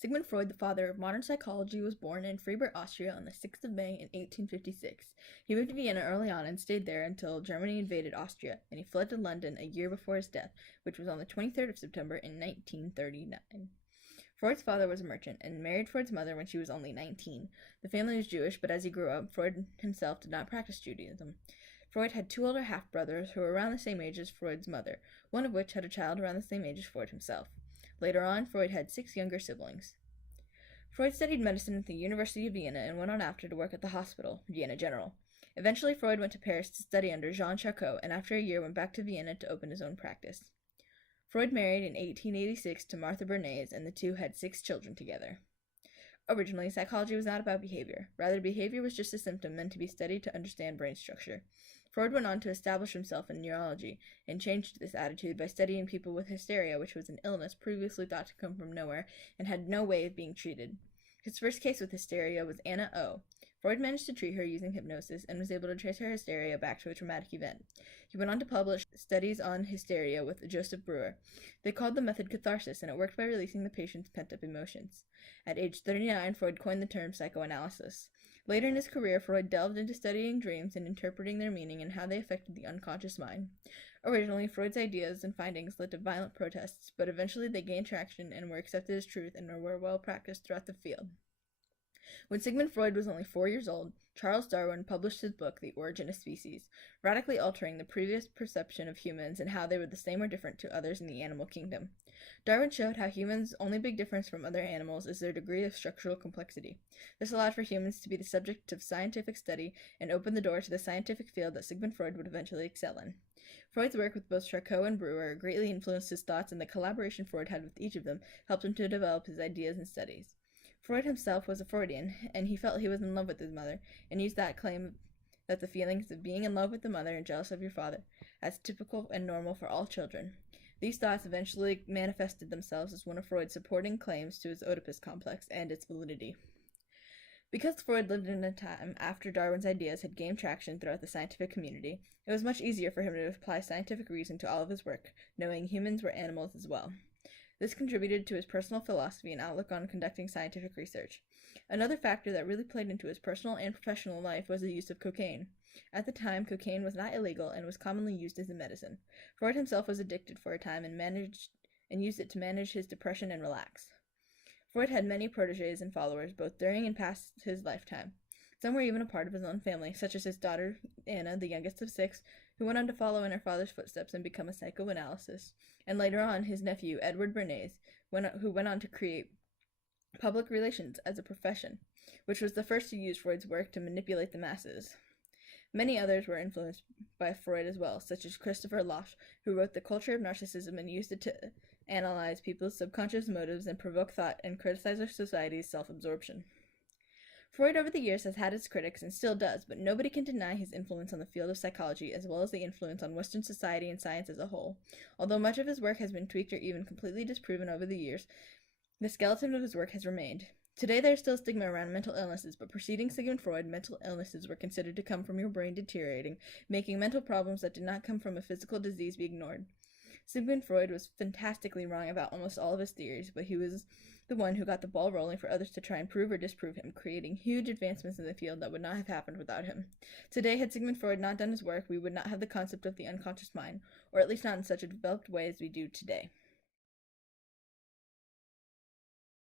Sigmund Freud, the father of modern psychology, was born in Freiburg, Austria on the 6th of May in 1856. He moved to Vienna early on and stayed there until Germany invaded Austria, and he fled to London a year before his death, which was on the 23rd of September in 1939. Freud's father was a merchant and married Freud's mother when she was only 19. The family was Jewish, but as he grew up, Freud himself did not practice Judaism. Freud had two older half-brothers who were around the same age as Freud's mother, one of which had a child around the same age as Freud himself. Later on, Freud had 6 younger siblings. Freud studied medicine at the University of Vienna and went on after to work at the hospital, Vienna General. Eventually, Freud went to Paris to study under Jean Charcot, and after a year went back to Vienna to open his own practice. Freud married in 1886 to Martha Bernays, and the two had 6 children together. Originally, psychology was not about behavior. Rather, behavior was just a symptom meant to be studied to understand brain structure. Freud went on to establish himself in neurology and changed this attitude by studying people with hysteria, which was an illness previously thought to come from nowhere and had no way of being treated. His first case with hysteria was Anna O. Freud managed to treat her using hypnosis and was able to trace her hysteria back to a traumatic event. He went on to publish studies on hysteria with Joseph Breuer. They called the method catharsis, and it worked by releasing the patient's pent-up emotions. At age 39, Freud coined the term psychoanalysis. Later in his career, Freud delved into studying dreams and interpreting their meaning and how they affected the unconscious mind. Originally, Freud's ideas and findings led to violent protests, but eventually they gained traction and were accepted as truth and were well practiced throughout the field. When Sigmund Freud was only 4 years old, Charles Darwin published his book, The Origin of Species, radically altering the previous perception of humans and how they were the same or different to others in the animal kingdom. Darwin showed how humans' only big difference from other animals is their degree of structural complexity. This allowed for humans to be the subject of scientific study and opened the door to the scientific field that Sigmund Freud would eventually excel in. Freud's work with both Charcot and Breuer greatly influenced his thoughts, and the collaboration Freud had with each of them helped him to develop his ideas and studies. Freud himself was a Freudian, and he felt he was in love with his mother, and used that claim that the feelings of being in love with the mother and jealous of your father as typical and normal for all children. These thoughts eventually manifested themselves as one of Freud's supporting claims to his Oedipus complex and its validity. Because Freud lived in a time after Darwin's ideas had gained traction throughout the scientific community, it was much easier for him to apply scientific reason to all of his work, knowing humans were animals as well. This contributed to his personal philosophy and outlook on conducting scientific research. Another factor that really played into his personal and professional life was the use of cocaine. At the time, cocaine was not illegal and was commonly used as a medicine. Freud himself was addicted for a time and used it to manage his depression and relax. Freud had many protégés and followers both during and past his lifetime. Some were even a part of his own family, such as his daughter, Anna, the youngest of 6, who went on to follow in her father's footsteps and become a psychoanalyst, and later on his nephew, Edward Bernays, who went on to create public relations as a profession, which was the first to use Freud's work to manipulate the masses. Many others were influenced by Freud as well, such as Christopher Losch, who wrote The Culture of Narcissism and used it to analyze people's subconscious motives and provoke thought and criticize our society's self-absorption. Freud over the years has had his critics and still does, but nobody can deny his influence on the field of psychology as well as the influence on Western society and science as a whole. Although much of his work has been tweaked or even completely disproven over the years, the skeleton of his work has remained. Today there is still stigma around mental illnesses, but preceding Sigmund Freud, mental illnesses were considered to come from your brain deteriorating, making mental problems that did not come from a physical disease be ignored. Sigmund Freud was fantastically wrong about almost all of his theories, but he was the one who got the ball rolling for others to try and prove or disprove him, creating huge advancements in the field that would not have happened without him. Today, had Sigmund Freud not done his work, we would not have the concept of the unconscious mind, or at least not in such a developed way as we do today.